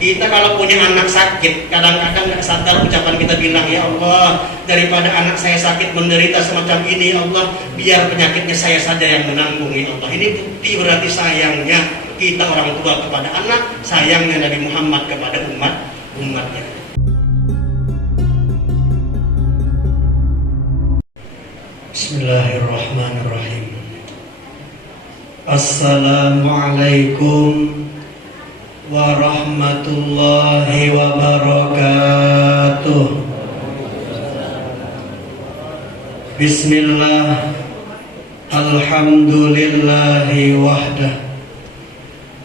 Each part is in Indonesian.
Kita kalau punya anak sakit, kadang-kadang nggak sadar ucapan kita bilang, ya Allah, daripada anak saya sakit menderita semacam ini, ya Allah, biar penyakitnya saya saja yang menanggung, ya Allah. Ini bukti berarti sayangnya kita orang tua kepada anak, sayangnya Nabi Muhammad kepada umatnya. Bismillahirrahmanirrahim. Assalamualaikum warahmatullahi wabarakatuh. Bismillah, alhamdulillahi wahdah,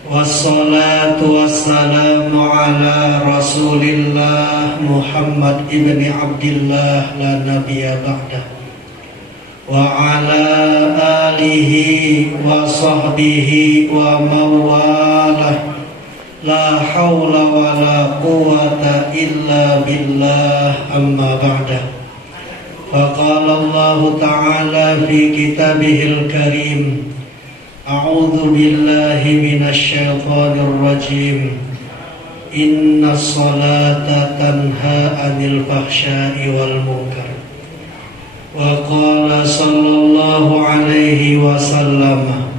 wassalatu wassalamu ala rasulillah Muhammad ibni Abdillah la nabiyya ba'dah, wa ala alihi wa sahbihi wa mawalah, la hawla wa la quwwata illa billah, amma ba'dah. Faqala Allah ta'ala fi kitabihil karim, a'udzu billahi minasy syaithanir rajim, inna sholata tanha 'anil fahsya'i wal munkar. Wa qala sallallahu alaihi wasallam,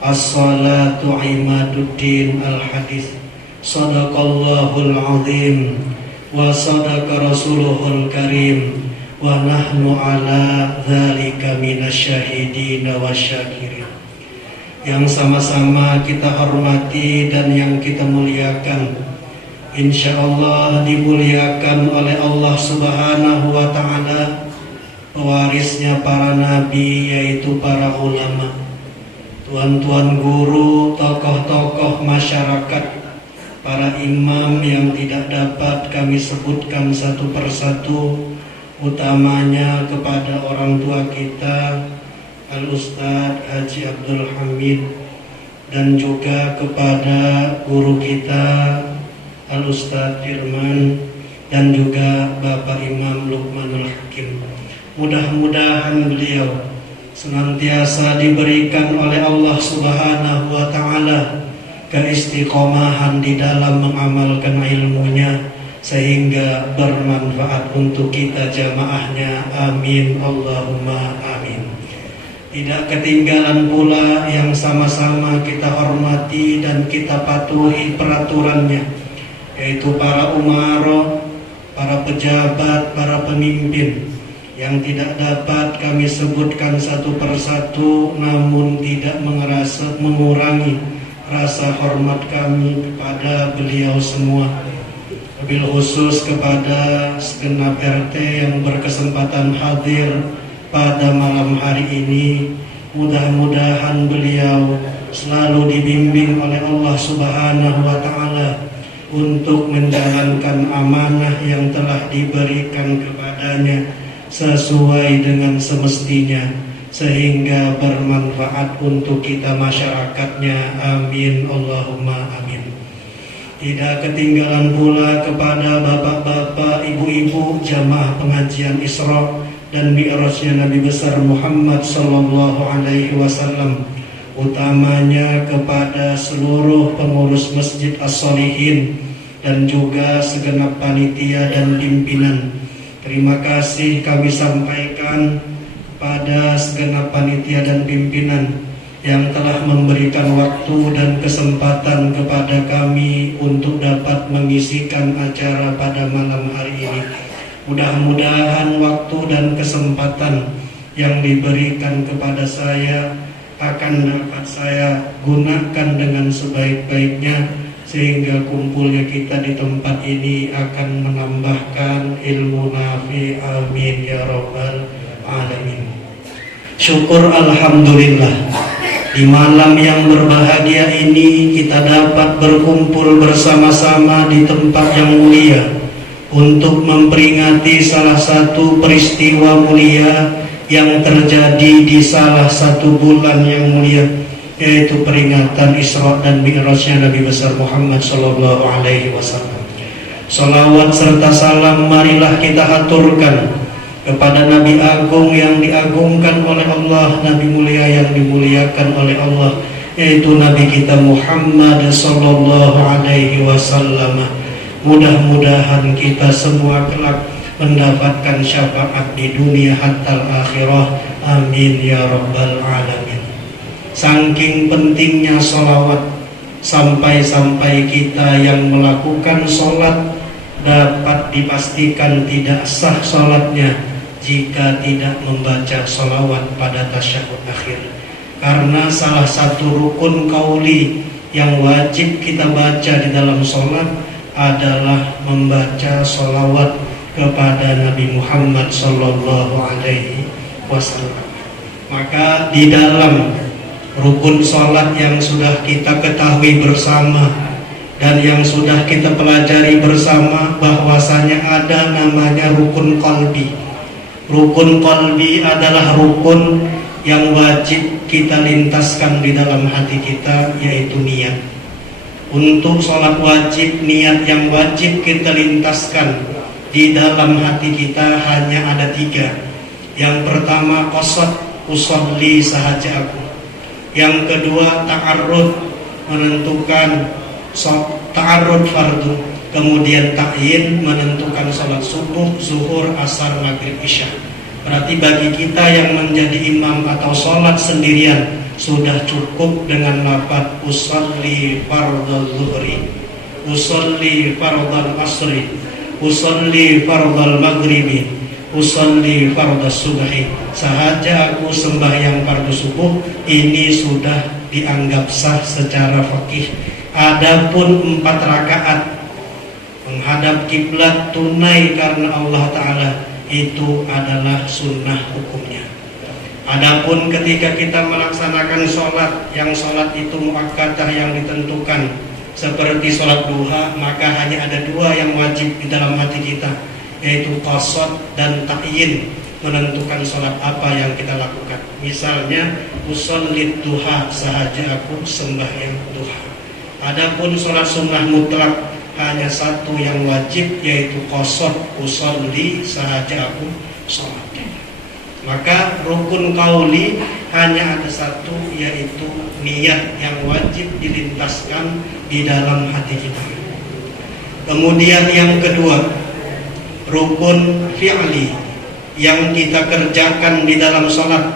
as-salatu imaduddin. Al-hadis. Sadaqallahul azim wa sadaqa rasuluhul karim wa nahnu ala dzalika minasyahidin wasyakirin. Yang sama-sama kita hormati dan yang kita muliakan, insyaallah dimuliakan oleh Allah Subhanahu wa taala, pewarisnya para nabi, yaitu para ulama, tuan-tuan guru, tokoh-tokoh masyarakat, para imam yang tidak dapat kami sebutkan satu persatu, utamanya kepada orang tua kita Al-Ustadz Haji Abdul Hamid, dan juga kepada guru kita Al-Ustadz Firman, dan juga Bapak Imam Luqmanul Hakim. Mudah-mudahan beliau senantiasa diberikan oleh Allah Subhanahu wa ta'ala keistiqomahan di dalam mengamalkan ilmunya, sehingga bermanfaat untuk kita jamaahnya. Amin, Allahumma amin. Tidak ketinggalan pula yang sama-sama kita hormati dan kita patuhi peraturannya, yaitu para umara, para pejabat, para pemimpin, yang tidak dapat kami sebutkan satu persatu, namun tidak mengurangi rasa hormat kami kepada beliau semua. Wabil khusus kepada segenap RT yang berkesempatan hadir pada malam hari ini. Mudah-mudahan beliau selalu dibimbing oleh Allah Subhanahu wa ta'ala untuk menjalankan amanah yang telah diberikan kepadanya sesuai dengan semestinya, sehingga bermanfaat untuk kita masyarakatnya. Amin, Allahumma amin. Tidak ketinggalan pula kepada bapak-bapak, ibu-ibu jamaah pengajian Isra dan Mi'rajnya Nabi besar Muhammad sallallahu alaihi wasallam, utamanya kepada seluruh pengurus Masjid As-Sholihin dan juga segenap panitia dan pimpinan. Terima kasih kami sampaikan kepada segenap panitia dan pimpinan yang telah memberikan waktu dan kesempatan kepada kami untuk dapat mengisikan acara pada malam hari ini. Mudah-mudahan waktu dan kesempatan yang diberikan kepada saya akan dapat saya gunakan dengan sebaik-baiknya, sehingga kumpulnya kita di tempat ini akan menambahkan ilmu nafi. Amin ya rabbal alamin. Syukur alhamdulillah, di malam yang berbahagia ini kita dapat berkumpul bersama-sama di tempat yang mulia untuk memperingati salah satu peristiwa mulia yang terjadi di salah satu bulan yang mulia, yaitu peringatan Isra dan Mi'rajnya Nabi besar Muhammad sallallahu alaihi wasallam. Salawat serta salam marilah kita aturkan kepada Nabi agung yang diagungkan oleh Allah, Nabi mulia yang dimuliakan oleh Allah, yaitu Nabi kita Muhammad sallallahu alaihi wasallam. Mudah-mudahan kita semua kelak mendapatkan syafaat di dunia hatta akhirah. Amin ya rabbal alamin. Saking pentingnya sholawat, sampai-sampai kita yang melakukan sholat dapat dipastikan tidak sah sholatnya jika tidak membaca sholawat pada tasyahud akhir. Karena salah satu rukun qauli yang wajib kita baca di dalam sholat adalah membaca sholawat kepada Nabi Muhammad sallallahu alaihi wasallam. Maka di dalam rukun sholat yang sudah kita ketahui bersama dan yang sudah kita pelajari bersama, bahwasanya ada namanya rukun qalbi. Rukun qalbi adalah rukun yang wajib kita lintaskan di dalam hati kita, yaitu niat. Untuk sholat wajib, niat yang wajib kita lintaskan di dalam hati kita hanya ada 3. Yang pertama qasad, usolli sahaja aku. Yang kedua ta'arrud, menentukan ta'arrud fardu. Kemudian ta'yin, menentukan sholat subuh, zuhur, asar, maghrib, isya. Berarti bagi kita yang menjadi imam atau sholat sendirian sudah cukup dengan lafaz usolli fardhu zuhri, usolli fardhu asri, usolli fardhu maghribi, usolli fardhu subhi. Sahaja aku sembahyang fardu subuh, ini sudah dianggap sah secara fikih. Adapun 4 rakaat menghadap kiblat tunai karena Allah Ta'ala, itu adalah sunnah hukumnya. Adapun ketika kita melaksanakan sholat, yang sholat itu muakkadah yang ditentukan seperti sholat duha, maka hanya ada 2 yang wajib di dalam hati kita, yaitu qasad dan ta'yin, menentukan sholat apa yang kita lakukan. Misalnya usolli duha, sahaja aku sembahyang duha. Adapun sholat sunnah mutlak hanya 1 yang wajib, yaitu qasad, usolli, sahaja aku sholat. Maka rukun qauli hanya ada 1, yaitu niat yang wajib dilintaskan di dalam hati kita. Kemudian yang kedua, rukun fi'li yang kita kerjakan di dalam sholat.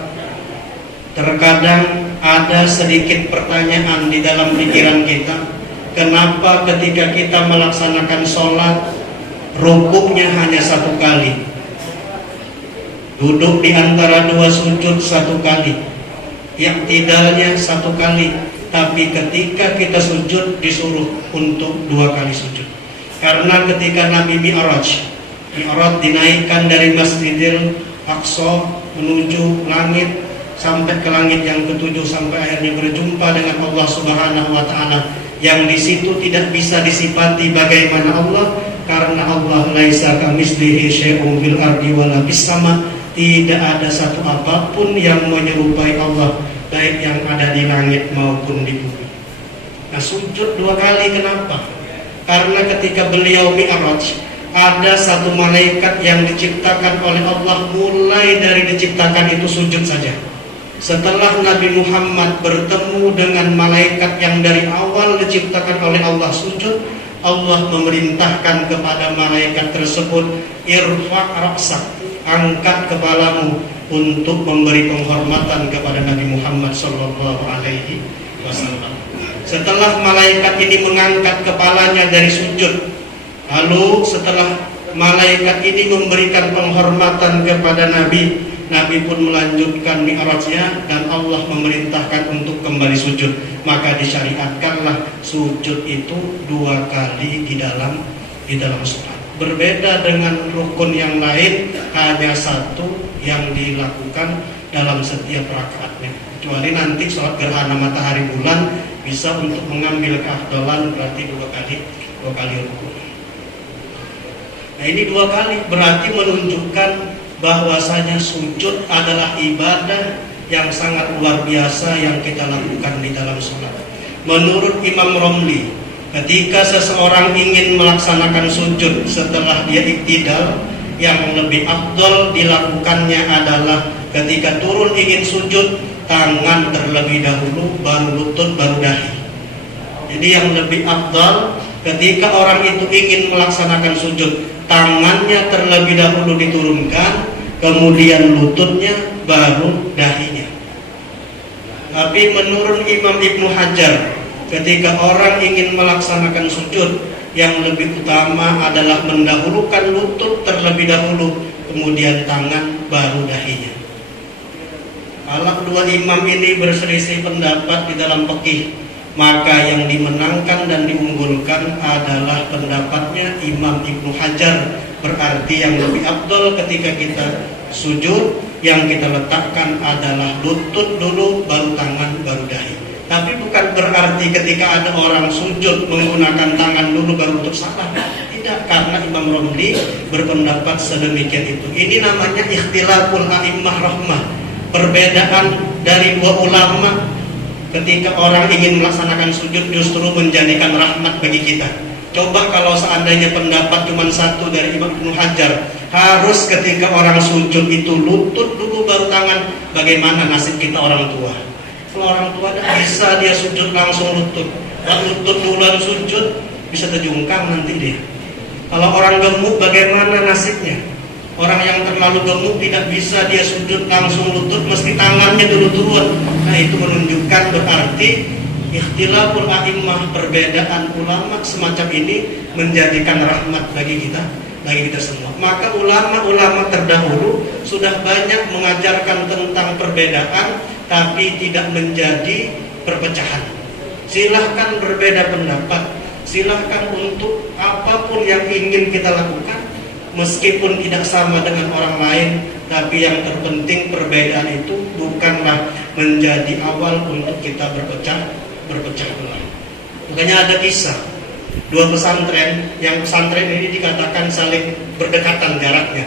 Terkadang ada sedikit pertanyaan di dalam pikiran kita, kenapa ketika kita melaksanakan sholat rukuknya hanya 1 kali, duduk di antara 2 sujud 1 kali, i'tidalnya 1 kali, tapi ketika kita sujud disuruh untuk 2 kali sujud? Karena ketika Nabi Mi'raj dinaikkan dari Masjidil Aqsa menuju langit sampai ke langit yang ke-7, sampai akhirnya berjumpa dengan Allah Subhanahu wa Ta'ala, yang di situ tidak bisa disifati bagaimana Allah, karena Allah laisa kamitslihi syai'un fil ardi wala fis sama. Tidak ada satu apapun yang menyerupai Allah, baik yang ada di langit maupun di bumi. Nah, sujud 2 kali kenapa? Karena ketika beliau Mi'raj, ada 1 malaikat yang diciptakan oleh Allah, mulai dari diciptakan itu sujud saja. Setelah Nabi Muhammad bertemu dengan malaikat yang dari awal diciptakan oleh Allah sujud, Allah memerintahkan kepada malaikat tersebut, irfa' ra'sak, angkat kepalamu, untuk memberi penghormatan kepada Nabi Muhammad sallallahu alaihi wasallam. Setelah malaikat ini mengangkat kepalanya dari sujud, lalu setelah malaikat ini memberikan penghormatan kepada Nabi, Nabi pun melanjutkan mi'rajnya dan Allah memerintahkan untuk kembali sujud. Maka disyariatkanlah sujud itu 2 kali di dalam sholat. Berbeda dengan rukun yang lain, hanya 1 yang dilakukan dalam setiap rakaatnya. Kecuali nanti sholat gerhana matahari bulan bisa untuk mengambil keafdalan, berarti 2 kali rukun. Nah, ini 2 kali berarti menunjukkan bahwasanya sujud adalah ibadah yang sangat luar biasa yang kita lakukan di dalam sholat. Menurut Imam Romli, ketika seseorang ingin melaksanakan sujud setelah dia iktidal, yang lebih afdal dilakukannya adalah ketika turun ingin sujud, tangan terlebih dahulu, baru lutut, baru dahi. Jadi yang lebih afdal ketika orang itu ingin melaksanakan sujud, tangannya terlebih dahulu diturunkan, kemudian lututnya, baru dahinya. Tapi menurut Imam Ibnu Hajar, ketika orang ingin melaksanakan sujud, yang lebih utama adalah mendahulukan lutut terlebih dahulu, kemudian tangan, baru dahinya. Kalau dua imam ini berselisih pendapat di dalam fikih, maka yang dimenangkan dan diunggulkan adalah pendapatnya Imam Ibnu Hajar. Berarti yang lebih afdal ketika kita sujud, yang kita letakkan adalah lutut dulu, baru tangan, baru dahi. Tapi bukan berarti ketika ada orang sujud menggunakan tangan dulu baru lutut, salah. Tidak, karena Imam Romli berpendapat sedemikian itu. Ini namanya ikhtilaful a'immah rahmah, perbedaan dari dua ulama. Ketika orang ingin melaksanakan sujud justru menjadikan rahmat bagi kita. Coba kalau seandainya pendapat cuma satu dari Imam Ibnu Hajar, harus ketika orang sujud itu lutut dulu baru tangan, bagaimana nasib kita orang tua? Kalau orang tua tidak bisa dia sujud langsung lutut, lutut duluan sujud, bisa terjungkang nanti dia. Kalau orang gemuk bagaimana nasibnya? Orang yang terlalu gemuk tidak bisa dia sujud langsung lutut, mesti tangannya dulu turun. Nah itu menunjukkan berarti ikhtilaful a'immah, perbedaan ulama semacam ini menjadikan rahmat bagi kita semua. Maka ulama-ulama terdahulu sudah banyak mengajarkan tentang perbedaan, tapi tidak menjadi perpecahan. Silahkan berbeda pendapat, silahkan untuk apapun yang ingin kita lakukan, meskipun tidak sama dengan orang lain, tapi yang terpenting perbedaan itu bukanlah menjadi awal untuk kita berpecah belah. Makanya ada kisah dua pesantren, yang pesantren ini dikatakan saling berdekatan jaraknya.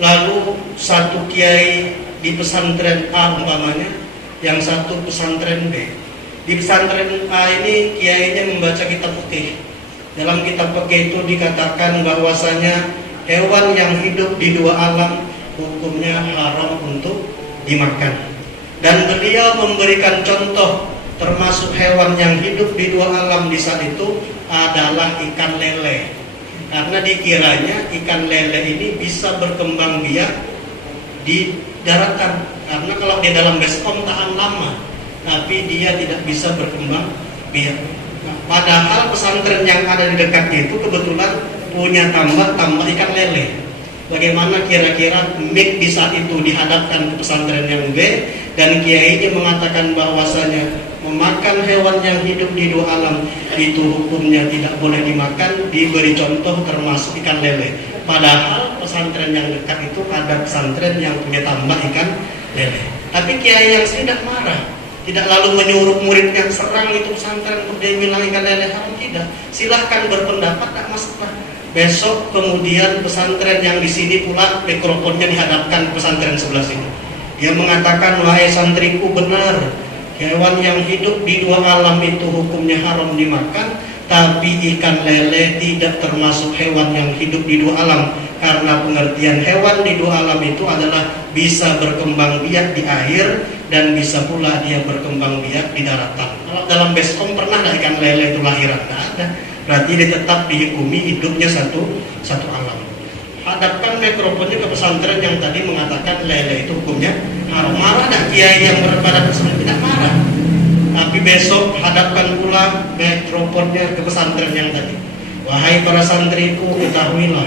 Lalu satu kiai di pesantren A umpamanya, yang satu pesantren B. Di pesantren A ini kiainya membaca kitab fikih. Dalam kitab fikih itu dikatakan bahwasanya hewan yang hidup di dua alam hukumnya haram untuk dimakan. Dan beliau memberikan contoh termasuk hewan yang hidup di dua alam di saat itu adalah ikan lele. Karena dikiranya ikan lele ini bisa berkembang biak di daratan. Karena kalau di dalam baskom tahan lama, tapi dia tidak bisa berkembang biak. Nah, padahal pesantren yang ada di dekatnya itu kebetulan punya tambak ikan lele. Bagaimana kira-kira mik di saat itu dihadapkan ke pesantren yang B, dan kiainya mengatakan bahwasanya memakan hewan yang hidup di dua alam itu hukumnya tidak boleh dimakan, diberi contoh termasuk ikan lele. Padahal pesantren yang dekat itu ada pesantren yang punya tambak ikan lele. Tapi kiai yang tidak marah, tidak lalu menyuruh muridnya serang itu pesantren untuk dia bilang ikan lele haram, tidak. Silahkan berpendapat, tak masalah. Besok kemudian pesantren yang di sini pula mikrofonnya dihadapkan ke pesantren sebelah sini. Dia mengatakan, wahai santriku, benar, hewan yang hidup di dua alam itu hukumnya haram dimakan, tapi ikan lele tidak termasuk hewan yang hidup di dua alam. Karena pengertian hewan di dua alam itu adalah bisa berkembang biak di air dan bisa pula dia berkembang biak di daratan. Kalau dalam baskom pernah ada ikan lele itu lahiran? Tidak ada. Berarti dia tetap dihukumi hidupnya satu alam. Hadapkan mikrofonnya ke pesantren yang tadi mengatakan lele itu hukumnya haram. Marah dah kiai yang berpada tersebut? Tidak marah. Tapi besok hadapkan pula mikrofonnya ke pesantren yang tadi. Wahai para santriku, ketahuilah,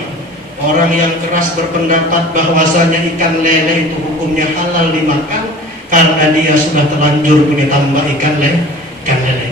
orang yang keras berpendapat bahwasanya ikan lele itu hukumnya halal dimakan karena dia sudah terlanjur punya tambah ikan lele.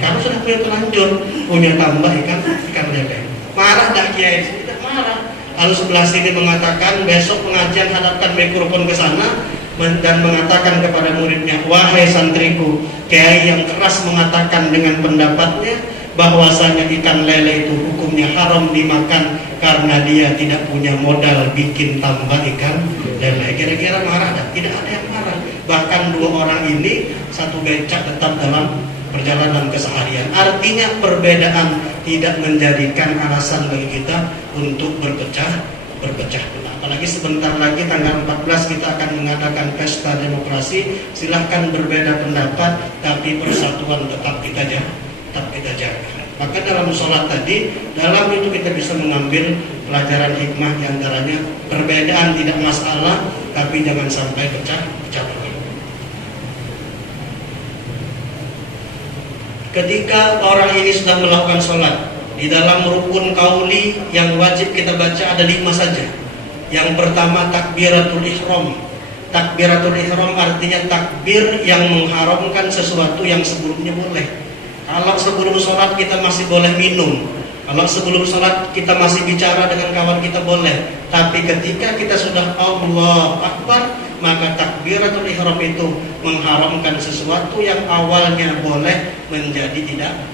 Kamu sudah punya terlanjur punya tambah ikan lele. Marah dah kiai? Tidak marah. Lalu sebelah sini mengatakan besok pengajian hadapkan mikrofon ke sana dan mengatakan kepada muridnya, wahai santriku, kiai yang keras mengatakan dengan pendapatnya bahwasanya ikan lele itu hukumnya haram dimakan karena dia tidak punya modal bikin tambah ikan lele. Kira-kira marah dah? Tidak ada yang marah. Bahkan dua orang ini satu becak tetap dalam perjalanan keseharian. Artinya perbedaan tidak menjadikan alasan bagi kita untuk berpecah berpecah belah. Apalagi sebentar lagi tanggal 14 kita akan mengadakan pesta demokrasi. Silahkan berbeda pendapat, tapi persatuan tetap kita jaga. Maka dalam sholat tadi, dalam itu kita bisa mengambil pelajaran hikmah, diantaranya perbedaan tidak masalah, tapi jangan sampai pecah belah. Ketika orang ini sudah melakukan sholat, di dalam rukun qauli yang wajib kita baca ada 5 saja. Yang pertama takbiratul ihram. Takbiratul ihram artinya takbir yang mengharamkan sesuatu yang sebelumnya boleh. Kalau sebelum sholat kita masih boleh minum, kalau sebelum sholat kita masih bicara dengan kawan kita boleh. Tapi ketika kita sudah Allahu Akbar, maka takbiratul ihram itu mengharamkan sesuatu yang awalnya boleh menjadi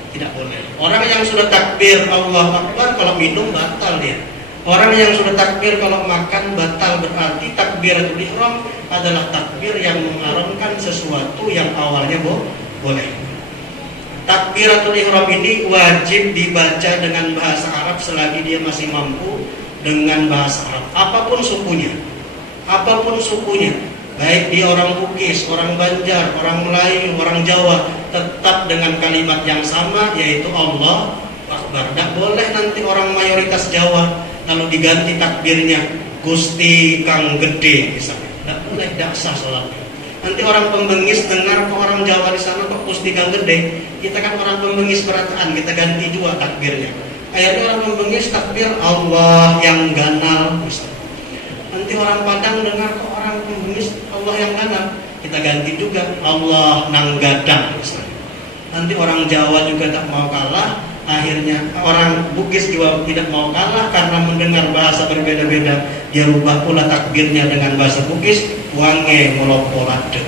tidak boleh. Orang yang sudah takbir Allahu Akbar kalau minum batal dia. Orang yang sudah takbir kalau makan batal, berarti takbiratul ihram adalah takbir yang mengharamkan sesuatu yang awalnya boleh. Takbiratul ihram ini wajib dibaca dengan bahasa Arab selagi dia masih mampu dengan bahasa Arab. Apapun sukunya, baik dia orang Bugis, orang Banjar, orang Melayu, orang Jawa, tetap dengan kalimat yang sama, yaitu Allah Akbar. Tidak boleh nanti orang mayoritas Jawa lalu diganti takbirnya Gusti Kang Gede misalnya. Tidak boleh, tidak sah sholatnya. Nanti orang pembengis dengar kok orang Jawa di sana kok Gusti Kang Gede. Kita kan orang pembengis berataan, kita ganti juga takbirnya. Akhirnya orang pembengis takbir Allah yang ganal misalnya. Nanti orang Padang dengar kok orang pembengis Allah yang ganal, kita ganti juga Allah nang gadang misalnya. Nanti orang Jawa juga tak mau kalah. Akhirnya orang Bugis juga tidak mau kalah karena mendengar bahasa berbeda-beda. Dia rubah pula takbirnya dengan bahasa Bugis, wange molopolade.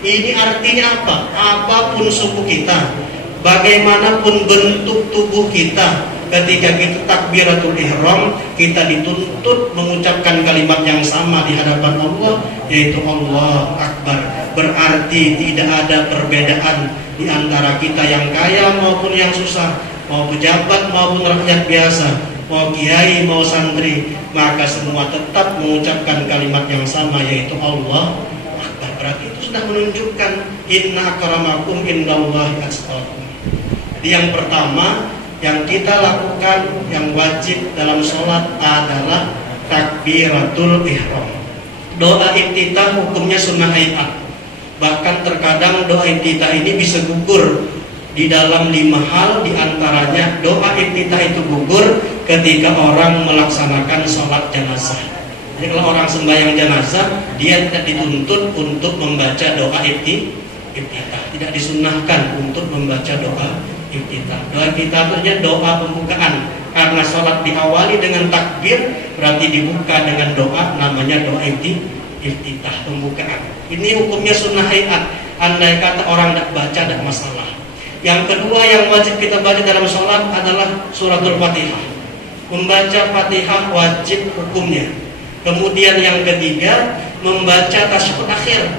Ini artinya apa? Apapun suku kita, bagaimanapun bentuk tubuh kita, ketika kita takbiratul ihram, kita dituntut mengucapkan kalimat yang sama di hadapan Allah, yaitu Allah Akbar. Berarti tidak ada perbedaan di antara kita yang kaya maupun yang susah, mau pejabat maupun rakyat biasa, mau kiai mau santri, maka semua tetap mengucapkan kalimat yang sama, yaitu Allah Akbar. Berarti itu sudah menunjukkan inna akramakum indallahi atqakum. Jadi yang pertama yang kita lakukan yang wajib dalam sholat adalah takbiratul ihram. Doa iftitah hukumnya sunnah hayat. Bahkan terkadang doa iftitah ini bisa gugur di dalam 5 hal, diantaranya doa iftitah itu gugur ketika orang melaksanakan sholat jenazah. Jadi kalau orang sembahyang jenazah, dia tidak dituntut untuk membaca doa iftitah, tidak disunnahkan untuk membaca doa iftitah. Doa iftitah itu doa pembukaan. Karena sholat diawali dengan takbir, berarti dibuka dengan doa, namanya doa iftitah, pembukaan. Ini hukumnya sunnah hayat. Andai kata orang tidak baca, tidak masalah. Yang kedua yang wajib kita baca dalam sholat adalah suratul Fatihah. Membaca Fatihah wajib hukumnya. Kemudian yang ketiga, membaca tasyahud akhir.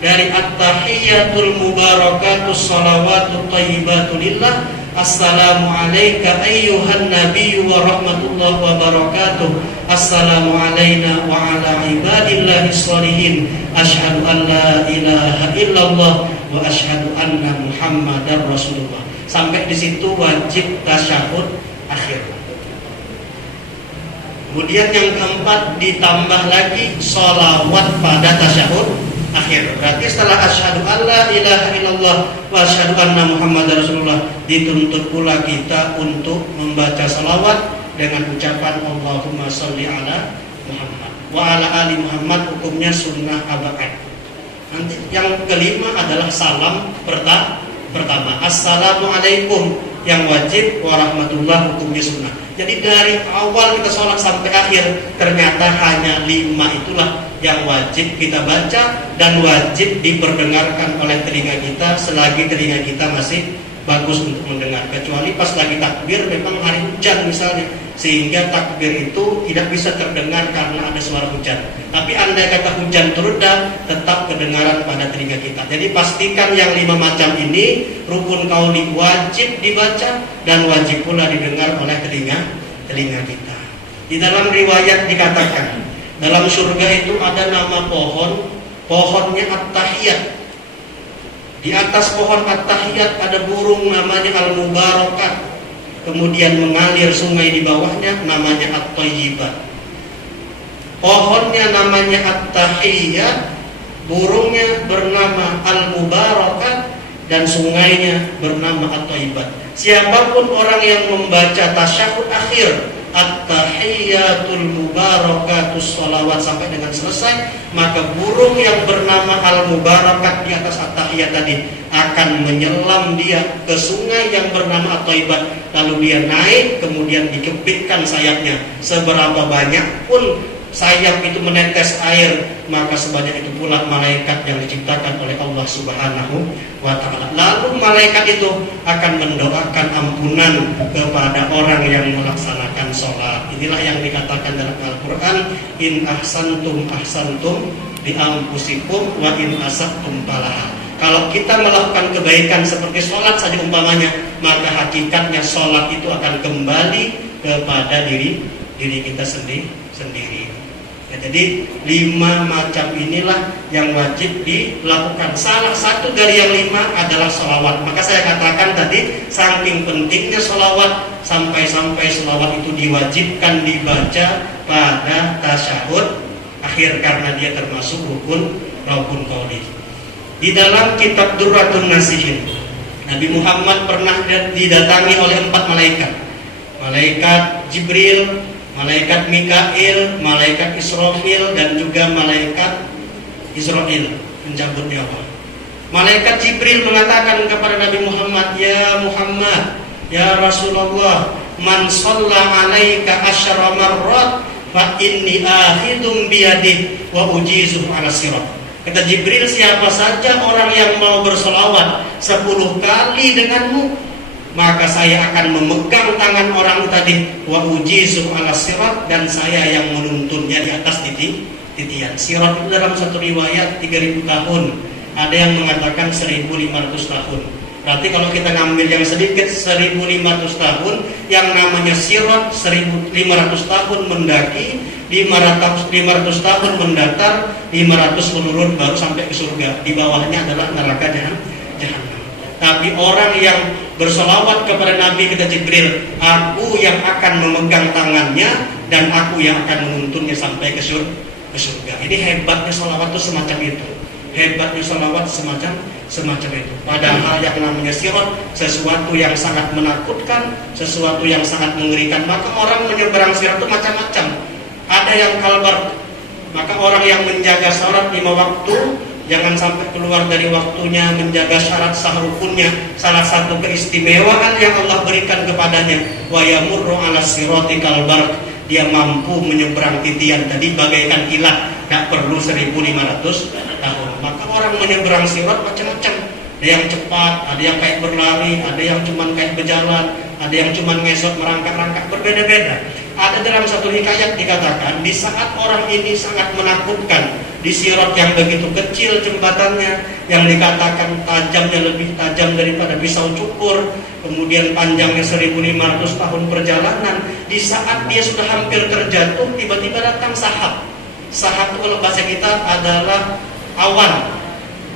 Dari at-tahiyyatul mubarakatus salawatut thayyibatu lillah. Assalamu alayka ayyuhan nabiyyu wa rahmatullahi wa barakatuh. Assalamu alayna wa ala ibadillahi sholihin. Asyhadu an la ilaha illallah wa asyhadu anna Muhammadar Rasulullah. Sampai di situ wajib tasyahud akhir. Kemudian yang keempat, ditambah lagi sholawat pada tasyahud akhir. Berarti setelah asyhadu alla ilaha illallah wa asyhadu anna Muhammadar Rasulullah, dituntut pula kita untuk membaca salawat dengan ucapan Allahumma sholli ala Muhammad wa ala ali Muhammad. Hukumnya sunnah abad. Nanti yang kelima adalah salam pertama. Assalamualaikum yang wajib, warahmatullah hukumnya sunnah. Jadi dari awal kita sholat sampai akhir, ternyata hanya 5 itulah yang wajib kita baca dan wajib diperdengarkan oleh telinga kita selagi telinga kita masih bagus untuk mendengar. Kecuali pas lagi takbir, memang hari hujan misalnya, sehingga takbir itu tidak bisa terdengar karena ada suara hujan. Tapi andai kata hujan turun, tetap kedengaran pada telinga kita. Jadi pastikan yang 5 macam ini rukun qauli wajib dibaca dan wajib pula didengar oleh telinga kita. Di dalam riwayat dikatakan, dalam surga itu ada nama pohon, pohonnya At-Tahiyat. Di atas pohon At-Tahiyat ada burung namanya Al-Mubarakah. Kemudian mengalir sungai di bawahnya namanya At-Tayyibat. Pohonnya namanya At-Tahiyat, burungnya bernama Al-Mubarakah, dan sungainya bernama At-Tayyibat. Siapapun orang yang membaca tasyahud akhir At-Tahiyyatul Mubarakatus Sholawat sampai dengan selesai, maka burung yang bernama Al-Mubarakah di atas At-Tahiyyat tadi akan menyelam dia ke sungai yang bernama At-Tayyibat. Lalu dia naik, kemudian dikepitkan sayapnya. Seberapa banyak pun sayap itu menetes air, maka sebanyak itu pula malaikat yang diciptakan oleh Allah Subhanahu wa ta'ala. Lalu malaikat itu akan mendoakan ampunan kepada orang yang melaksanakan sholat. Inilah yang dikatakan dalam Al-Quran, in ahsantum ahsantum bi anfusikum wa in asa'tum falaha. Kalau kita melakukan kebaikan seperti sholat saja umpamanya, maka hakikatnya sholat itu akan kembali kepada diri kita sendiri. Nah, jadi 5 macam inilah yang wajib dilakukan. Salah satu dari yang 5 adalah sholawat. Maka saya katakan tadi, saking pentingnya sholawat, sampai-sampai sholawat itu diwajibkan dibaca pada tasyahud akhir karena dia termasuk rukun qauli. Di dalam kitab Durratun Nasihin, Nabi Muhammad pernah didatangi oleh 4 malaikat. Malaikat Jibril, malaikat Mikail, malaikat Israfil, dan juga malaikat Israil, pencabut nyawa. Malaikat Jibril mengatakan kepada Nabi Muhammad, "Ya Muhammad, ya Rasulullah, man shalla 'alaika asyara marrat fa inni akhidum biyadih wa ujizuhu 'ala sirat." Kata Jibril, siapa saja orang yang mau bersolawat 10 kali denganmu, maka saya akan memegang tangan orang tadi, wa ujizu ala sirat, dan saya yang menuntunnya di atas titian. Sirat itu dalam satu riwayat 3000 tahun, ada yang mengatakan 1500 tahun. Berarti kalau kita ngambil yang sedikit 1500 tahun, yang namanya sirat 1500 tahun mendaki, 500 tahun mendatar, 500 menurun baru sampai ke surga. Di bawahnya adalah neraka jahanam. Tapi orang yang bersolawat kepada Nabi, kata Jibril, aku yang akan memegang tangannya dan aku yang akan menuntunnya sampai ke surga. Ini hebatnya solawat itu semacam itu. Hebatnya solawat semacam itu. Padahal yang namanya sirat sesuatu yang sangat menakutkan, sesuatu yang sangat mengerikan. Maka orang menyeberang sirat itu macam-macam. Ada yang kalbar, maka orang yang menjaga sholat 5 waktu, jangan sampai keluar dari waktunya, menjaga syarat sah rukunnya. Salah satu keistimewaan yang Allah berikan kepadanya, wa yamurru 'ala sirati kalbar, dia mampu menyeberang titian tadi bagaikan kilat, tak perlu 1500 tahun. Maka orang menyeberang sirat macam-macam. Ada yang cepat, ada yang kayak berlari, ada yang cuman kayak berjalan, ada yang cuman ngesot merangkak-rangkak, berbeda-beda. Ada dalam satu hikayat dikatakan, di saat orang ini sangat menakutkan, di sirat yang begitu kecil jembatannya, yang dikatakan tajamnya lebih tajam daripada pisau cukur, kemudian panjangnya 1500 tahun perjalanan, di saat dia sudah hampir terjatuh, tiba-tiba datang sahab. Sahab itu kalau bahasa kita adalah awan.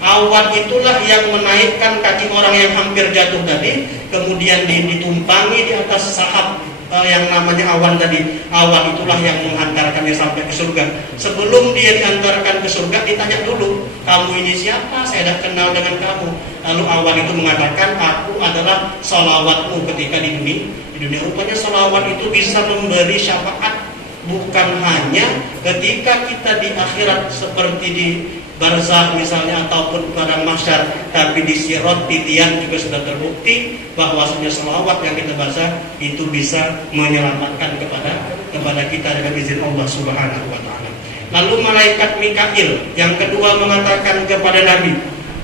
Awan itulah yang menaikkan kaki orang yang hampir jatuh tadi, kemudian ditumpangi di atas sahab yang namanya awan tadi. Awan itulah yang menghantarkannya sampai ke surga. Sebelum dia diantarkan ke surga, ditanya dulu, kamu ini siapa? Saya tidak kenal dengan kamu. Lalu awan itu mengatakan, aku adalah sholawatmu ketika di dunia. Rupanya sholawat itu bisa memberi syafaat, bukan hanya ketika kita di akhirat seperti di barzah misalnya ataupun pada mahsyar, tapi di sirat titian juga sudah terbukti bahwasanya selawat yang kita baca itu bisa menyelamatkan kepada kita dengan izin Allah Subhanahu wa taala. Lalu malaikat Mikail yang kedua mengatakan kepada Nabi,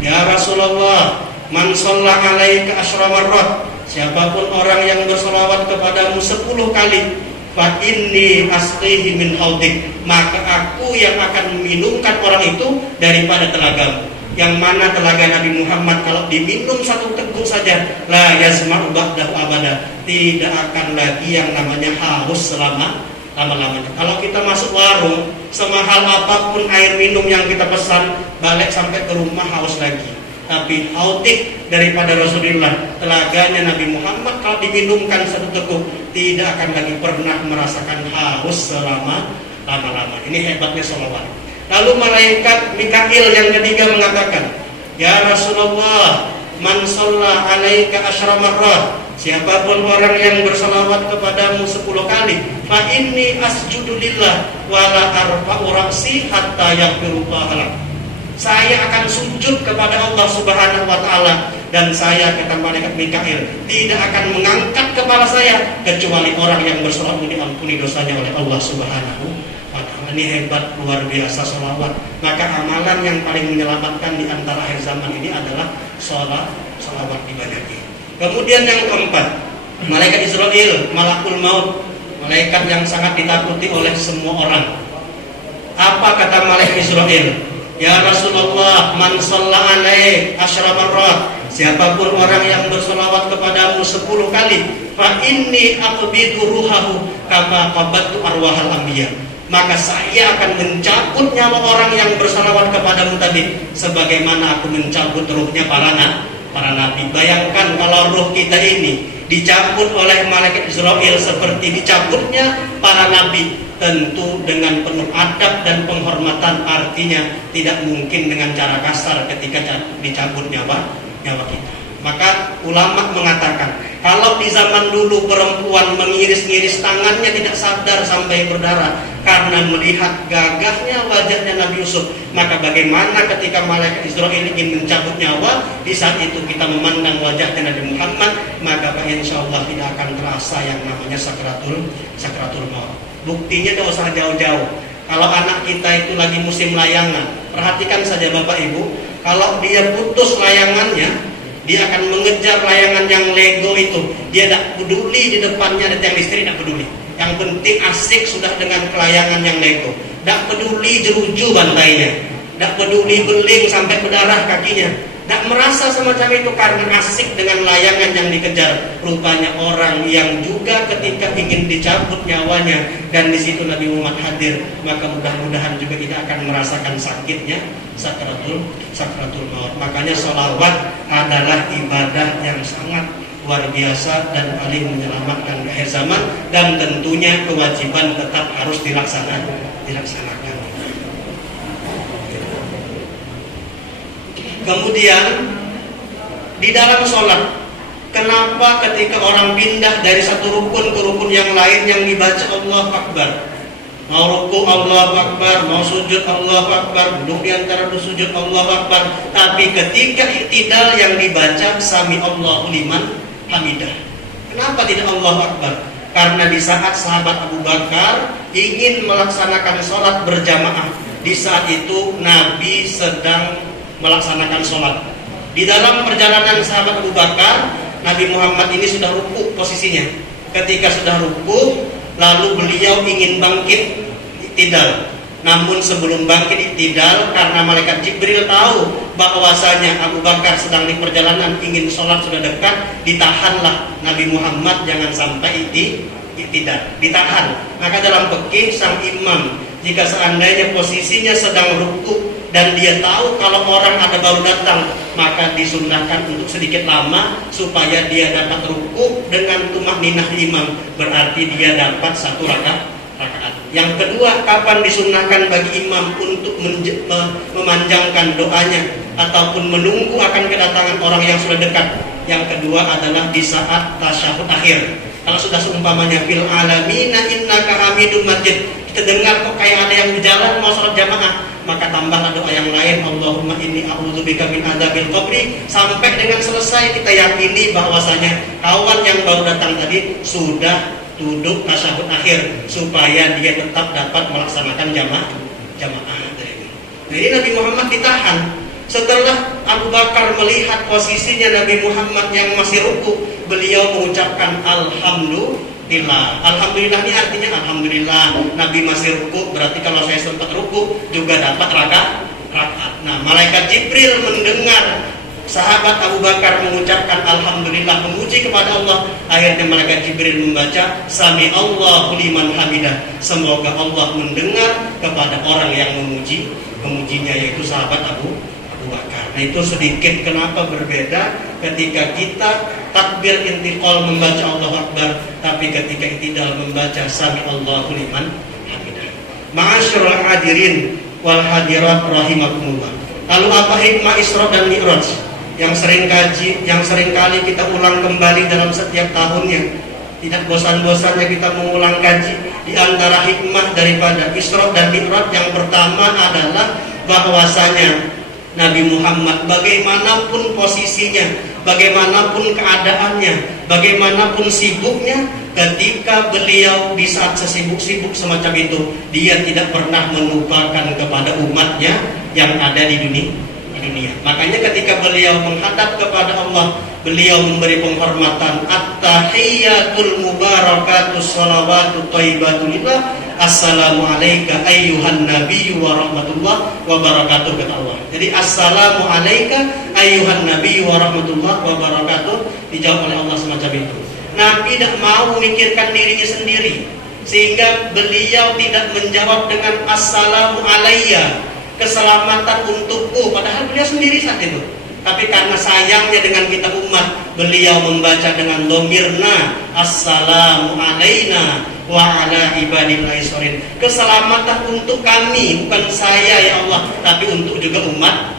"Ya Rasulullah, man shalla 'alaika asyra marrat," siapapun orang yang berselawat kepadamu 10 kali, fa inni asqihi min haudik, maka aku yang akan meminumkan orang itu daripada telagamu. Yang mana telaga Nabi Muhammad kalau diminum 1 teguk saja, la yasma'u ba'dahu abada, tidak akan lagi yang namanya haus selama lama-lamanya. Kalau kita masuk warung, semahal apapun air minum yang kita pesan, balik sampai ke rumah haus lagi. Tapi autik daripada Rasulullah, telaganya Nabi Muhammad kalau diminumkan satu teguk, tidak akan lagi pernah merasakan haus selama lama-lama. Ini hebatnya sholawat. Lalu malaikat Mikail yang ketiga mengatakan, ya Rasulullah, man shalla alaika asyra marrah, siapapun orang yang bersalawat kepadamu 10 kali, fa inni asjudu lillah wa la arfa'u ra'si hatta yaghfirullah lak. Saya akan sujud kepada Allah Subhanahu wa taala, dan saya, kata malaikat Mikail, tidak akan mengangkat kepala saya kecuali orang yang bersalawat diampuni dosanya oleh Allah Subhanahu wa taala. Ini hebat luar biasa sholawat. Maka amalan yang paling menyelamatkan di antara akhir zaman ini adalah sholawat dibanyakin. Kemudian yang keempat, malaikat Israel, malakul maut, malaikat yang sangat ditakuti oleh semua orang. Apa kata malaikat Israel? Ya Rasulullah, man shalla alaik asyra marrat, siapapun orang yang berselawat kepadamu 10 kali, fa inni aqbidu ruhahu kama qabattu arwahal anbiya, maka saya akan mencabut nyawa orang yang bersalawat kepadamu tadi sebagaimana aku mencabut ruhnya para nabi. Bayangkan kalau ruh kita ini dicabut oleh malaikat Israel seperti dicabutnya para nabi, tentu dengan penuh adab dan penghormatan, artinya tidak mungkin dengan cara kasar ketika dicabut nyawa kita. Maka ulama mengatakan, kalau di zaman dulu perempuan mengiris-ngiris tangannya tidak sadar sampai berdarah karena melihat gagahnya wajahnya Nabi Yusuf, maka bagaimana ketika malaikat Israel ingin mencabut nyawa, di saat itu kita memandang wajahnya Nabi Muhammad, maka insya Allah tidak akan terasa yang namanya sakratul maut. Buktinya tidak usah jauh-jauh. Kalau anak kita itu lagi musim layangan, perhatikan saja Bapak Ibu, kalau dia putus layangannya, dia akan mengejar layangan yang Lego itu. Dia tidak peduli di depannya ada tiang listrik, tidak peduli. Yang penting asik sudah dengan kelayangan yang Lego. Tidak peduli jeruju bantainya, tidak peduli beling sampai berdarah kakinya. Tidak merasa semacam itu karena asik dengan layangan yang dikejar. Rupanya orang yang juga ketika ingin dicabut nyawanya, dan di situ Nabi Muhammad hadir, maka mudah-mudahan juga tidak akan merasakan sakitnya sakratul maut. Makanya sholawat adalah ibadah yang sangat luar biasa dan paling menyelamatkan akhir zaman, dan tentunya kewajiban tetap harus dilaksanakan. Kemudian di dalam sholat, kenapa ketika orang pindah dari satu rukun ke rukun yang lain yang dibaca Allahu Akbar, mau ruku Allahu Akbar, mau sujud Allahu Akbar, duduk di antara sujud Allahu Akbar, tapi ketika i'tidal yang dibaca Sami Allahu liman hamidah? Kenapa tidak Allahu Akbar? Karena di saat sahabat Abu Bakar ingin melaksanakan sholat berjamaah, di saat itu Nabi sedang melaksanakan sholat. Di dalam perjalanan sahabat Abu Bakar, Nabi Muhammad ini sudah ruku posisinya. Ketika sudah ruku, lalu beliau ingin bangkit i'tidal. Namun sebelum bangkit i'tidal, karena malaikat Jibril tahu bahwasanya Abu Bakar sedang di perjalanan ingin sholat sudah dekat, ditahanlah Nabi Muhammad jangan sampai i'tidal, ditahan. Maka dalam fikih sang imam, jika seandainya posisinya sedang ruku dan dia tahu kalau orang ada baru datang, maka disunnahkan untuk sedikit lama supaya dia dapat ruku dengan tumakninah imam, berarti dia dapat 1 rakaat. Yang kedua, kapan disunnahkan bagi imam untuk memanjangkan doanya ataupun menunggu akan kedatangan orang yang sudah dekat? Yang kedua adalah di saat tasyahud akhir. Kalau sudah seumpamanya fil alamina innaka hamidum majid, kita dengar kok kayak ada yang berjalan mau sholat jamaah, maka tambahlah doa yang lain, Allahumma inni a'udzubika min adzabil qabri, sampai dengan selesai kita yakini bahwasanya kawan yang baru datang tadi sudah duduk tasyahud akhir, supaya dia tetap dapat melaksanakan jamaah. Nah, ini Nabi Muhammad ditahan. Setelah Abu Bakar melihat posisinya Nabi Muhammad yang masih ruku, beliau mengucapkan Alhamdulillah. Alhamdulillah ini artinya Alhamdulillah Nabi masih ruku, berarti kalau saya sempat ruku juga dapat rakaat. Nah, malaikat Jibril mendengar Sahabat Abu Bakar mengucapkan alhamdulillah, memuji kepada Allah. Akhirnya malaikat Jibril membaca sami Allahu liman hamidah. Semoga Allah mendengar kepada orang yang memujinya, yaitu sahabat Abu Bakar. Nah, itu sedikit kenapa berbeda ketika kita takbir intiqal membaca Allahu Akbar, tapi ketika itidal membaca sami Allahu liman hamidah. Ma'asyiral hadirin wal hadirat rahimakumullah. Lalu apa hikmah Isra dan Mi'raj yang sering kali kita ulang kembali dalam setiap tahunnya? Tidak bosan-bosannya kita mengulang kaji. Di antara hikmah daripada Isra dan Mi'raj yang pertama adalah bahwasanya Nabi Muhammad bagaimanapun posisinya, bagaimanapun keadaannya, bagaimanapun sibuknya, ketika beliau di saat sesibuk-sibuk semacam itu, dia tidak pernah melupakan kepada umatnya yang ada di dunia. Makanya ketika beliau menghadap kepada Allah, beliau memberi penghormatan at-tahiyyatul mubarakatus shalawatut thayyibatulillah, assalamu alayka ayyuhan nabiyyu wa rahmatullah wa barakatuh, kata Allah. Jadi assalamu alayka ayyuhan nabiyyu wa rahmatullah wa barakatuh dijawab oleh Allah semacam itu. Nabi tidak mau memikirkan dirinya sendiri, sehingga beliau tidak menjawab dengan assalamu alayya, keselamatan untukku, padahal beliau sendiri saat itu. Tapi karena sayangnya dengan kita umat, beliau membaca dengan domirna assalamu alayna wa ala ibadillahi sholihin. Keselamatan untuk kami, bukan saya ya Allah, tapi untuk juga umat.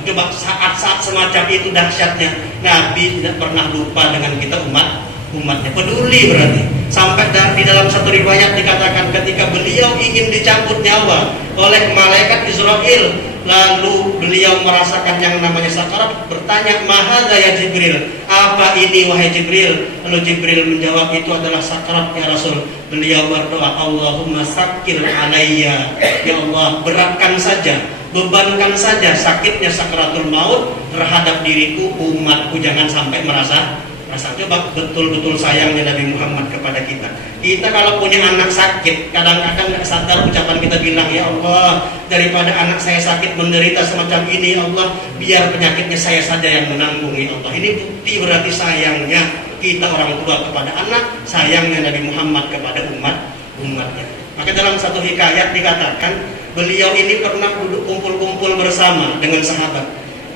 Itu saat-saat semacam itu dahsyatnya, Nabi tidak pernah lupa dengan kita umatnya, peduli berarti. Sampai di dalam satu riwayat dikatakan ketika beliau ingin dicabut nyawa oleh malaikat Israel, lalu beliau merasakan yang namanya sakarat, bertanya, mahadza ya Jibril, apa ini wahai Jibril? Lalu Jibril menjawab, itu adalah sakarat ya Rasul. Beliau berdoa, Allahumma sakil alayya, ya Allah beratkan saja, bebankan saja sakitnya sakaratul maut terhadap diriku, umatku, jangan sampai merasa. Coba betul-betul sayangnya Nabi Muhammad kepada kita. Kita kalau punya anak sakit, kadang-kadang nggak sadar ucapan kita bilang, ya Allah, daripada anak saya sakit menderita semacam ini, ya Allah, biar penyakitnya saya saja yang menanggung, ya Allah. Ini bukti berarti sayangnya kita orang tua kepada anak, sayangnya Nabi Muhammad kepada umatnya. Maka dalam satu hikayat dikatakan, beliau ini pernah duduk kumpul-kumpul bersama dengan sahabat,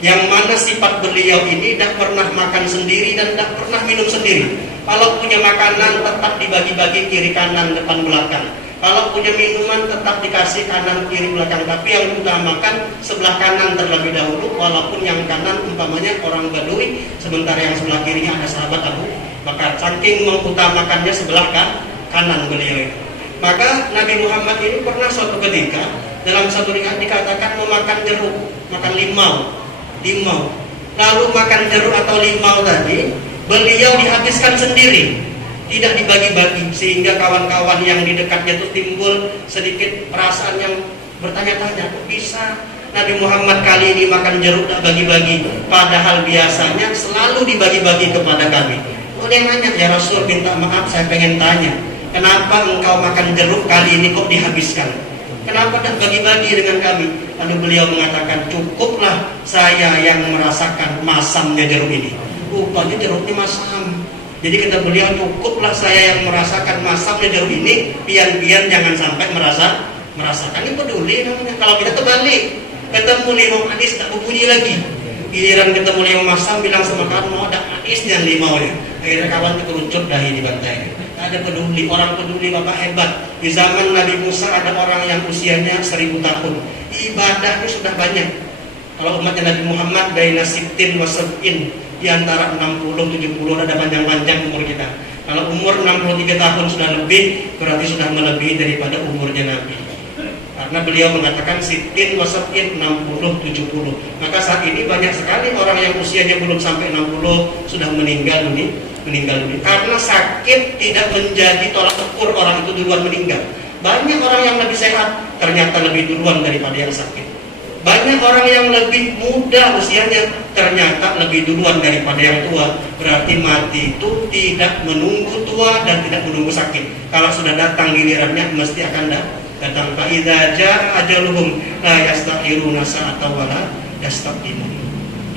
yang mana sifat beliau ini tidak pernah makan sendiri dan tidak pernah minum sendiri. Kalau punya makanan tetap dibagi-bagi kiri kanan depan belakang. Kalau punya minuman tetap dikasih kanan kiri belakang. Tapi yang utamakan sebelah kanan terlebih dahulu, walaupun yang kanan umpamanya orang Badui, sementara yang sebelah kirinya ada sahabat Abu Bakar. Saking mengutamakannya sebelah kanan beliau itu. Maka Nabi Muhammad ini pernah suatu ketika dalam satu riwayat dikatakan memakan jeruk, makan limau. Lalu makan jeruk atau limau tadi beliau dihabiskan sendiri, tidak dibagi-bagi, sehingga kawan-kawan yang di dekatnya itu timbul sedikit perasaan yang bertanya-tanya, kok bisa Nabi Muhammad kali ini makan jeruk tak bagi-bagi, padahal biasanya selalu dibagi-bagi kepada kami. Ada yang nanya, ya Rasul, minta maaf, saya pengen tanya, kenapa engkau makan jeruk kali ini kok dihabiskan? Kenapa tidak bagi-bagi dengan kami? Lalu beliau mengatakan, cukuplah saya yang merasakan masamnya jeruk ini. Rupanya jeruknya masam. Jadi kata beliau, cukuplah saya yang merasakan masamnya jeruk ini, pian-pian jangan sampai merasakan. Ini peduli namanya. Kalau kita terbalik, ketemu limau manis tak berbunyi lagi. Giliran ketemu limau masam, bilang sama kawan, mau ada manisnya limaunya. Akhirnya kawan kerucut dahi di bantai. Ada peduli, orang peduli, bapak hebat. Di zaman Nabi Musa ada orang yang usianya 1000 tahun, ibadahnya sudah banyak. Kalau umatnya Nabi Muhammad baina sittin wa sab'in, di antara 60-70 ada panjang-panjang umur kita. Kalau umur 63 tahun sudah lebih, berarti sudah melebihi daripada umurnya Nabi. Karena beliau mengatakan sittin wa sab'in, 60-70. Maka saat ini banyak sekali orang yang usianya belum sampai 60 sudah meninggal dunia. Karena sakit tidak menjadi tolak ukur orang itu duluan meninggal. Banyak orang yang lebih sehat ternyata lebih duluan daripada yang sakit. Banyak orang yang lebih muda usianya ternyata lebih duluan daripada yang tua. Berarti mati itu tidak menunggu tua dan tidak menunggu sakit. Kalau sudah datang gilirannya mesti akan datang. Fa idza jaa ajaluhum la yastakhiruna sa'atan wa la yastaqdimun.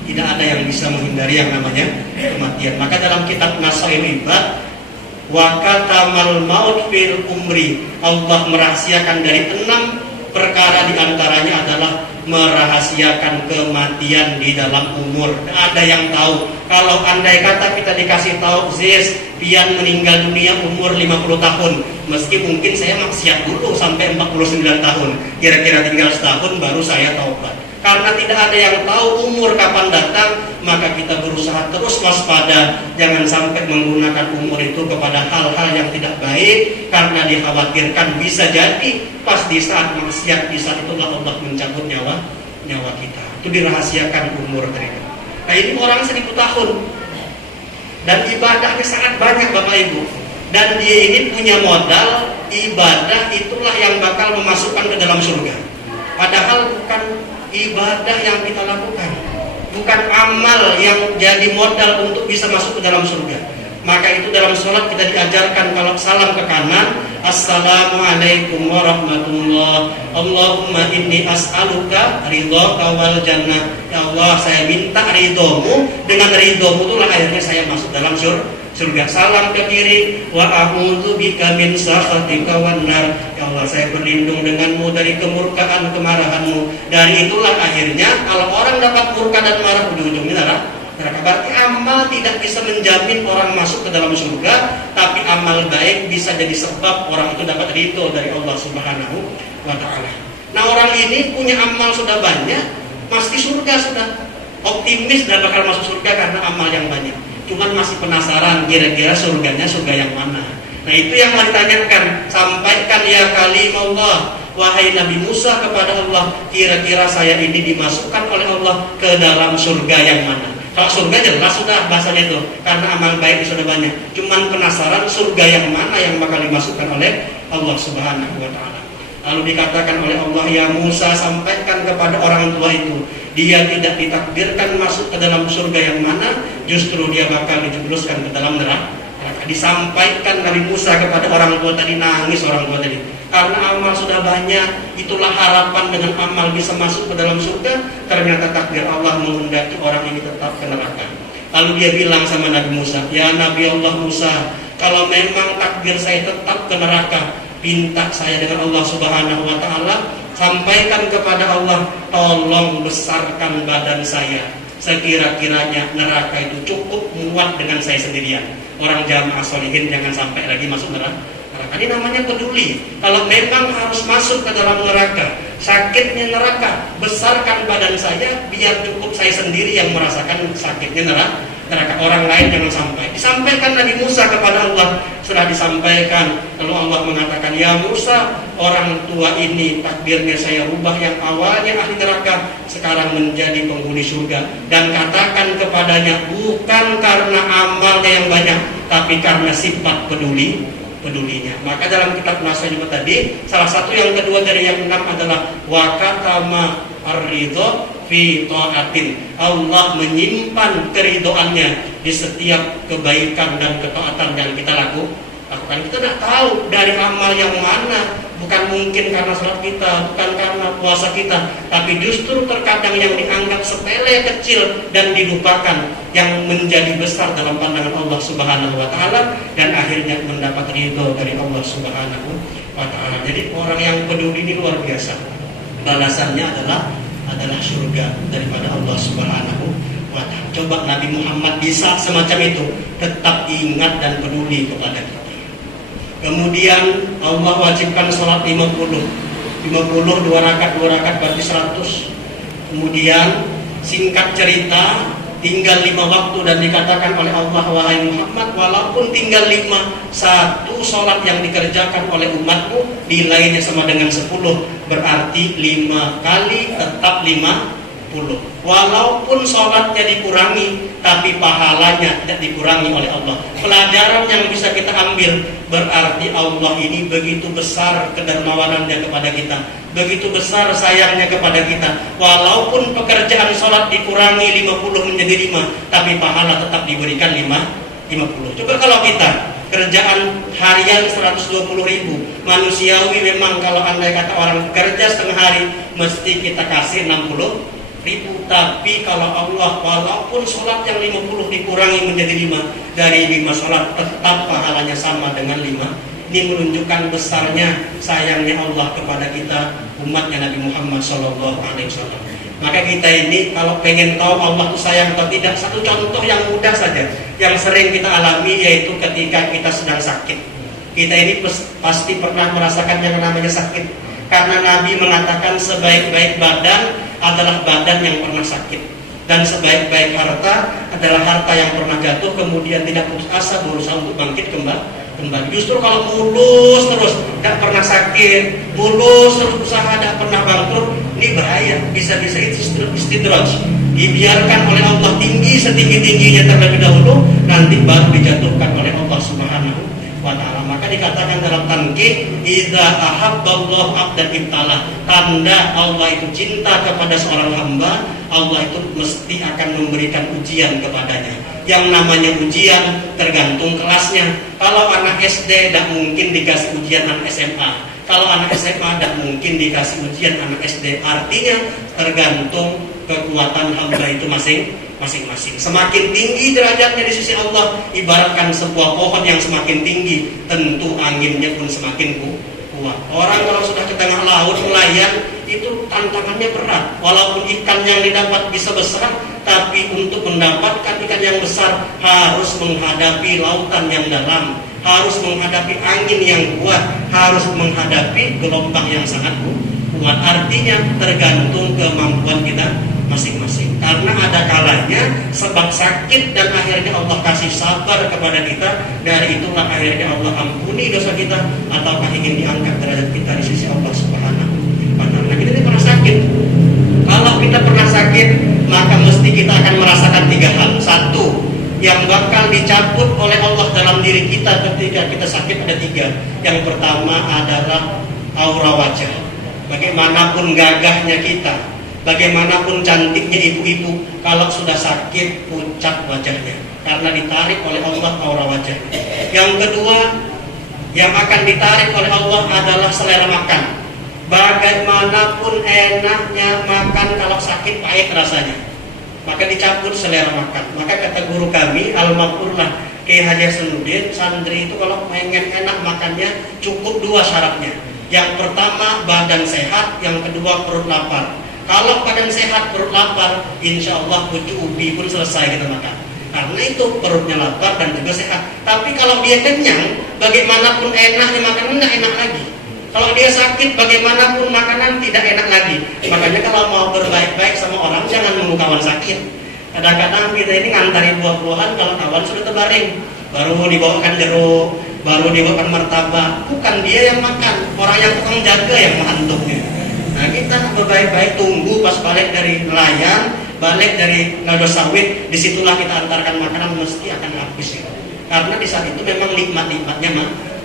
Tidak ada yang bisa menghindari yang namanya kematian. Maka dalam kitab Nasail Ibad, wa katamal maut fil umri, Allah merahasiakan dari 6 perkara, diantaranya adalah merahasiakan kematian di dalam umur. Tidak ada yang tahu. Kalau andai kata kita dikasih tahu, Zis, pian meninggal dunia umur 50 tahun, meski mungkin saya maksiat dulu sampai 49 tahun, kira-kira tinggal setahun baru saya taubat. Karena tidak ada yang tahu umur kapan datang, maka kita berusaha terus waspada, jangan sampai menggunakan umur itu kepada hal-hal yang tidak baik, karena dikhawatirkan bisa jadi pas di saat maksiat, di saat itulah Allah mencabut nyawa kita. Itu dirahasiakan umur mereka. Nah, ini orang 1000 tahun dan ibadahnya sangat banyak Bapak Ibu, dan dia ini punya modal ibadah, itulah yang bakal memasukkan ke dalam surga. Padahal bukan ibadah yang kita lakukan, bukan amal yang jadi modal untuk bisa masuk ke dalam surga. Maka itu dalam sholat kita diajarkan, kalau salam ke kanan, Assalamualaikum warahmatullah, Allahumma inni as'aluka ridhoka wal jannah. Ya Allah, saya minta ridhomu, dengan ridhomu itulah akhirnya saya masuk dalam surga. Salam ke kiri, wa a'udzu bika min sakhatika wan nar. Ya Allah, saya berlindung denganmu dari kemurkaan, kemarahanmu. Dari itulah akhirnya kalau orang dapat murka dan marah, ujung-ujungnya neraka. Berarti amal tidak bisa menjamin orang masuk ke dalam surga, tapi amal baik bisa jadi sebab orang itu dapat ridho dari Allah Subhanahu wa ta'ala. Nah, orang ini punya amal sudah banyak, pasti surga sudah. Optimis dan bakal masuk surga karena amal yang banyak. Cuman masih penasaran kira-kira surganya surga yang mana. Nah, itu yang mau ditanyakan. Sampaikan ya kalimullah, wahai Nabi Musa kepada Allah, kira-kira saya ini dimasukkan oleh Allah ke dalam surga yang mana. Kalau surga jelas sudah bahasanya itu, karena amal baik sudah banyak. Cuman penasaran surga yang mana yang bakal dimasukkan oleh Allah Subhanahu wa ta'ala. Lalu dikatakan oleh Allah, ya Musa, sampaikan kepada orang tua itu, dia tidak ditakdirkan masuk ke dalam surga yang mana, justru dia bakal dijebloskan ke dalam neraka. Disampaikan Nabi Musa kepada orang tua tadi, nangis orang tua tadi, karena amal sudah banyak. Itulah harapan dengan amal bisa masuk ke dalam surga. Ternyata takdir Allah menghendaki orang ini tetap ke neraka. Lalu dia bilang sama Nabi Musa, ya Nabi Allah Musa, kalau memang takdir saya tetap ke neraka, minta saya dengan Allah Subhanahu wa ta'ala, sampaikan kepada Allah, tolong besarkan badan saya, sekira-kiranya neraka itu cukup muat dengan saya sendirian. Orang jamaah sholihin jangan sampai lagi masuk neraka. Ini namanya peduli. Kalau memang harus masuk ke dalam neraka, sakitnya neraka, besarkan badan saya biar cukup saya sendiri yang merasakan sakitnya neraka. Orang lain jangan sampai. Disampaikan Nabi Musa kepada Allah. Setelah disampaikan, lalu Allah mengatakan, ya Musa, orang tua ini takdirnya saya rubah, yang awalnya ahli neraka sekarang menjadi penghuni surga. Dan katakan kepadanya, bukan karena amalnya yang banyak, tapi karena sifat pedulinya. Maka dalam kitab Nasail juga tadi, salah satu yang kedua dari yang 6 adalah wakatama ar-ridho fi ta'atin. Allah menyimpan keridoannya di setiap kebaikan dan ketaatan yang kita lakukan. Kita tidak tahu dari amal yang mana. Bukan mungkin karena salat kita, bukan karena puasa kita, tapi justru terkadang yang dianggap sepele, kecil dan dilupakan, yang menjadi besar dalam pandangan Allah Subhanahu wa ta'ala, dan akhirnya mendapat ridho dari Allah Subhanahu wa ta'ala. Jadi orang yang peduli ini luar biasa. Balasannya adalah surga daripada Allah Subhanahu wa ta'ala. Coba Nabi Muhammad bisa semacam itu, tetap ingat dan peduli kepada kita. Kemudian Allah wajibkan sholat 50, 2 rakaat berarti 100. Kemudian singkat cerita, tinggal 5 waktu, dan dikatakan oleh Allah, wahai Muhammad, walaupun tinggal 5, satu sholat yang dikerjakan oleh umatmu nilainya sama dengan 10, berarti 5 kali tetap 50. Walaupun sholatnya dikurangi, tapi pahalanya tidak dikurangi oleh Allah. Pelajaran yang bisa kita ambil, berarti Allah ini begitu besar kedermawanannya kepada kita, begitu besar sayangnya kepada kita. Walaupun pekerjaan sholat dikurangi 50 menjadi 5, tapi pahala tetap diberikan 50. Coba kalau kita kerjaan harian 120.000, manusiawi memang kalau andai kata orang kerja setengah hari, mesti kita kasih 60 ribu. Tapi kalau Allah, walaupun sholat yang 50 dikurangi menjadi 5, dari 5 sholat tetap pahalanya sama dengan 5. Ini menunjukkan besarnya sayangnya Allah kepada kita, umatnya Nabi Muhammad SAW. Maka kita ini kalau pengen tahu Allah itu sayang atau tidak, satu contoh yang mudah saja yang sering kita alami, yaitu ketika kita sedang sakit. Kita ini pasti pernah merasakan yang namanya sakit, karena Nabi mengatakan sebaik-baik badan adalah badan yang pernah sakit, dan sebaik-baik harta adalah harta yang pernah jatuh kemudian tidak putus asa berusaha untuk bangkit kembali. Justru kalau mulus terus, tidak pernah sakit, mulus terus usaha, tidak pernah bangkrut, ini bahaya. Bisa-bisa istidraj, dibiarkan oleh Allah tinggi setinggi-tingginya terlebih dahulu, nanti baru dijatuhkan oleh Allah Subhanahu wa ta'ala. Maka dikatakan dalam tankih, idza ahabballahu 'abdan ibtalah. Tanda Allah itu cinta kepada seorang hamba, Allah itu mesti akan memberikan ujian kepadanya. Yang namanya ujian tergantung kelasnya. Kalau anak SD tidak mungkin dikasih ujian anak SMA. Kalau anak SMA tidak mungkin dikasih ujian anak SD. Artinya tergantung kekuatan hamba itu masing-masing. Semakin tinggi derajatnya di sisi Allah, ibaratkan sebuah pohon yang semakin tinggi, tentu anginnya pun semakin kuat. Orang kalau sudah ke tengah laut nelayan, itu tantangannya berat. Walaupun ikan yang didapat bisa besar, tapi untuk mendapatkan ikan yang besar harus menghadapi lautan yang dalam, harus menghadapi angin yang kuat, harus menghadapi gelombang yang sangat kuat. Artinya tergantung kemampuan kita masing-masing. Karena ada kalanya sebab sakit dan akhirnya Allah kasih sabar kepada kita. Dari itulah akhirnya Allah ampuni dosa kita, ataukah ingin diangkat derajat kita di sisi Allah Subhanahu wa ta'ala. Nah, kita ini pernah sakit. Kalau kita pernah sakit, maka mesti kita akan merasakan 3 hal. 1, yang bakal dicabut oleh Allah dalam diri kita ketika kita sakit ada 3. Yang pertama adalah aura wajah. Bagaimanapun gagahnya kita, bagaimanapun cantiknya ibu-ibu, kalau sudah sakit pucat wajahnya, karena ditarik oleh Allah aura wajahnya. Yang kedua, yang akan ditarik oleh Allah adalah selera makan. Bagaimanapun enaknya makan, kalau sakit pahit rasanya, maka dicabut selera makan. Maka kata guru kami, almarhumlah Kiai Haji Hasanuddin, santri itu kalau pengen enak makannya cukup 2 syaratnya. Yang pertama badan sehat, yang kedua perut lapar. Kalau badan sehat perut lapar, insya Allah pucuk ubi pun selesai kita makan. Karena itu perutnya lapar dan juga sehat. Tapi kalau dia kenyang, bagaimanapun enaknya makanan tidak enak lagi. Kalau dia sakit, bagaimanapun makanan tidak enak lagi. Makanya kalau mau berbaik-baik sama orang, jangan nunggu kawan sakit. Kadang-kadang kita ini ngantarin buah-buahan kalau kawan sudah terbaring, baru dibawakan jeruk, baru dibawakan martabak. Bukan dia yang makan, orang yang tukang jaga yang menghantuknya. Nah, kita berbaik-baik tunggu pas balik dari nelayan, balik dari ngado sawit, disitulah kita antarkan makanan, mesti akan habis ya. Karena di saat itu memang nikmat-nikmatnya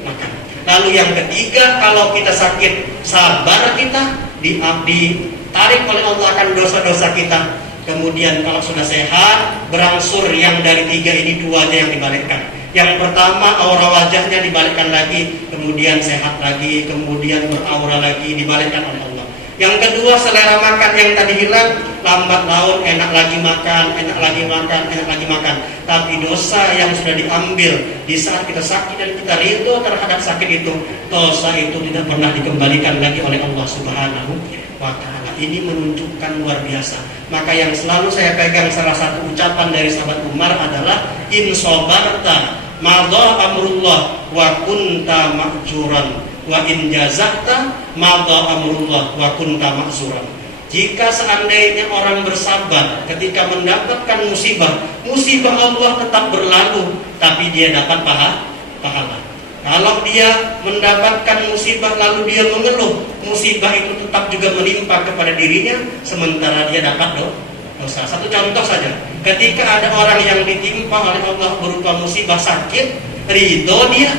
makan. Lalu yang ketiga, kalau kita sakit, sabar kita, ditarik oleh Allah akan dosa-dosa kita. Kemudian kalau sudah sehat, berangsur yang dari 3 ini 2 aja yang dibalikkan. Yang pertama aura wajahnya dibalikkan lagi, kemudian sehat lagi, kemudian beraura lagi, dibalikkan oleh Allah. Yang kedua selera makan yang tadi hilang, lambat laun enak lagi makan, enak lagi makan, enak lagi makan. Tapi dosa yang sudah diambil di saat kita sakit dan kita ridho terhadap sakit itu, dosa itu tidak pernah dikembalikan lagi oleh Allah Subhanahu wa ta'ala. Ini menunjukkan luar biasa. Maka yang selalu saya pegang salah satu ucapan dari sahabat Umar adalah in sobarta madha amrullah wa kunta ma'juran wa in jazakta madha amrullah wa kunta ma'zuran. Jika seandainya orang bersabar ketika mendapatkan musibah, musibah Allah tetap berlalu, tapi dia dapat pahala. Kalau dia mendapatkan musibah lalu dia mengeluh, musibah itu tetap juga menimpa kepada dirinya, sementara dia dapat dosa. Satu contoh saja, ketika ada orang yang ditimpa oleh Allah berupa musibah sakit, ridho dia.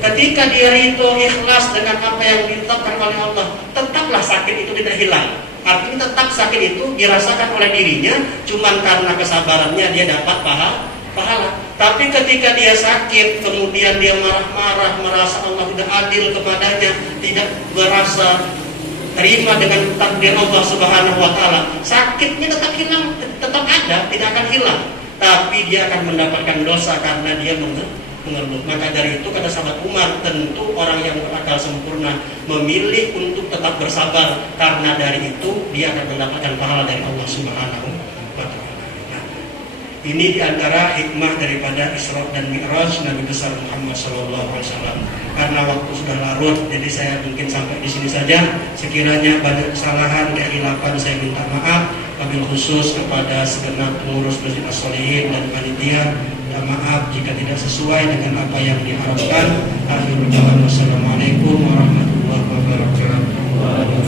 Ketika dia ridho ikhlas dengan apa yang ditetapkan oleh Allah, tetaplah sakit itu tidak hilang. Artinya tetap sakit itu dirasakan oleh dirinya, cuman karena kesabarannya dia dapat pahala. Tapi ketika dia sakit, kemudian dia marah-marah, merasa Allah tidak adil kepadanya, tidak merasa terima dengan takdir Allah Subhanahu wa taala. Sakitnya tetap hilang, tetap ada, tidak akan hilang, tapi dia akan mendapatkan dosa karena dia mengeluh. Maka dari itu kata sahabat Umar, tentu orang yang berakal sempurna memilih untuk tetap bersabar, karena dari itu dia akan mendapatkan pahala dari Allah Subhanahu wa taala. Nah, ini diantara hikmah daripada Isra dan Mi'raj Nabi besar Muhammad SAW. Karena waktu sudah larut, jadi saya mungkin sampai di sini saja. Sekiranya banyak kesalahan, kehilapan, saya minta maaf. Wabil khusus kepada segenap pengurus Masjid As-Sholihin dan panitia, minta maaf jika tidak sesuai dengan apa yang diharapkan. Akhirul kalam, wassalamualaikum warahmatullahi wabarakatuh.